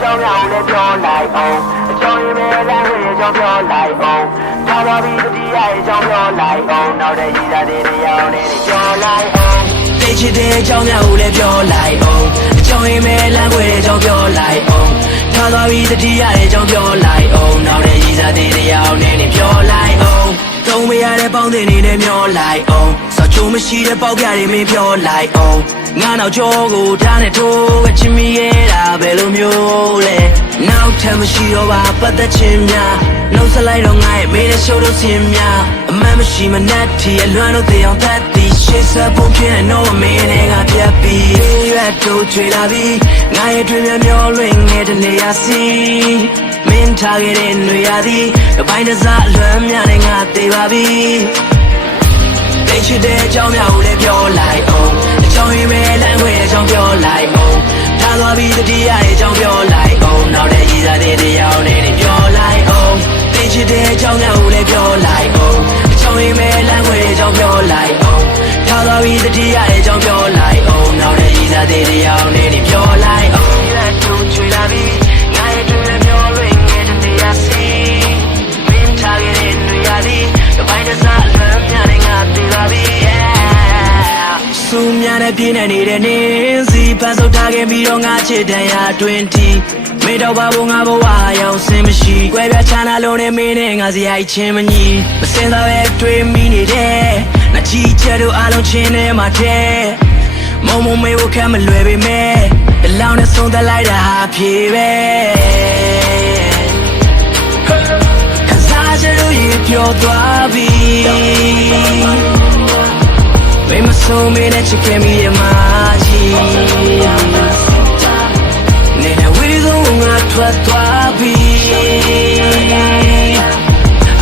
ကြောင်းများကိုလည်းပြောလိုက်အောင်အကြောင်းရင်းပဲလမ်းခွေရဲ့ကြောင်းပြောလိုက်အောင်ထားပါပြီးတတိယရဲ့ကြောင်းပြောလိုက်အောင်နောက်တဲ့ရည်သားတွေတရားနဲ့ပြောလိုက်အောင်သိချစ်တဲ့အကြောင်းများကိုလည်းပြောလိုက်အောင်အကြောင်းရင်းပဲလမ်းခွေရဲ့ကြောင်းပြောလိုက်အောင်ထားပါပြီးတတိယရဲ့ကြောင်းပြောလိုက်အောင်နောက်တဲ့ရည်သားတွေတရားနဲ့ပြောလိုက်အောင်သုံးမရတဲ့ပေါင်းတင်နေနဲ့မျောလိုက်အောင်စောချိုးမရှိတဲ့ပေါက်ပြတွေမင်းပြောလိုက်အောင်ငါနောက်ကျောကိုထားနဲ့ထိုးချင်မိရဲ့တာဘယ်လိုမျိုးလဲနောက်ထပ်မရှိတော့ပါပတ်သက်ခြင်းများနှုတ်ဆက်လိုက်တော့ငါရဲ့မင်းနဲ့ရှိုးလို့ဆင်းများအမှန်မရှိမနဲ့ထီအလွမ်းလို့တေအောင်သက်သည်ရှေ့ဆက်ဖို့ဖြစ်နေတော့မင်းနဲ့ငါပြတ်ပြီးရွက်တို့ချွေလာပြီးငါရဲ့တွင်မျောလွင်ငယ်တနေရစီမင်းထားခဲ့တဲ့ຫນွေရသည်တစ်ပိုင်းတစ်စားအလွမ်းများနဲ့ငါသေးပါပြီသိချစ်တဲ့အကြောင်းများကိုလည်းပြောလိုက်အောင်အကြောင်းရင်းပဲလမ်းခွေရဲ့အကြောင်းပြောလိုက်အောင်ထားသွားပြီးတတိယရဲ့အကြောင်းပြောလိုက်အောင်နောက်တဲ့ရည်စားတဲ့တရားနဲ့ပြောလိုက်အောင်သိချစ်တဲ့အကြောင်းများကိုလည်းပြောလိုက်အောင်အကြောင်းရင်းပဲလမ်းခွေရဲ့အကြောင်းပြောလိုက်အောင်ထားသွားပြီးတတိယရဲ့အကြောင်းပြောလိုက်အောင်နောက်တဲ့ရည်စားတဲ့တရားနဲ့ပြောလိုက်အောင်လက်တို့ချွေလာပြီးငါရဲ့တွေ့မျောလွင်ငယ်တနေရစီမင်းထားခဲ့တဲ့ຫນွေရသည်တစ်ပိုင်းတစ်စားအလွမ်းများနဲ့ငါသေးပါပြီစူးများနဲ့ပြင်းနေတဲ့နေစီဖန်ဆုပ်ထားခဲ့ပြီးတော့ငါချစ်တဲ့ရာတွင်တီမေတော့ပါဘူးငါဘဝရောက်စင်မရှိကွဲပြားချမ်းသာလုံးနဲ့မင်းနဲ့ငါစရိုက်ချင်းမညီမစင်သာပဲတွေးမိနေတယ်နှချီချက်တို့အလုံးချင်းနဲ့မှတဲ့မုံမေကိုခံမလွယ်ပေမဲ့တလောင်းနဲ့ဆုံးသက်လိုက်တာဟာဖြေပဲခစားချလို့ရပြောသွားပြီမင်းမဆုံးမင်းနဲ့ချစ်ခဲ့မိရဲ့မာကြီးနေတဲ့ဝီဆုံးငါထွက်သွားပြီ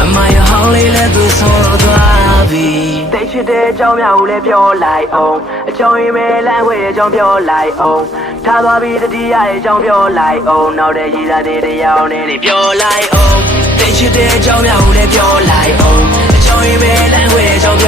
အမရဟောင်းလေးလည်းသူဆုံးသွားပြီသိချစ်တဲ့အကြောင်းများကိုလည်းပြောလိုက်အောင်အကြောင်းရင်းပဲလမ်းခွေရဲ့အကြောင်းပြောလိုက်အောင်ထားသွားပြီးတတိယရဲ့အကြောင်းပြောလိုက်အောင်နောက်တဲ့ရည်သားတွေတရားနဲ့ပြောလိုက်အောင်သိချစ်တဲ့အကြောင်းများကိုလည်းပြောလိုက်အောင်အကြောင်းရင်းပဲလမ်းခွေရဲ့အကြောင်းပြော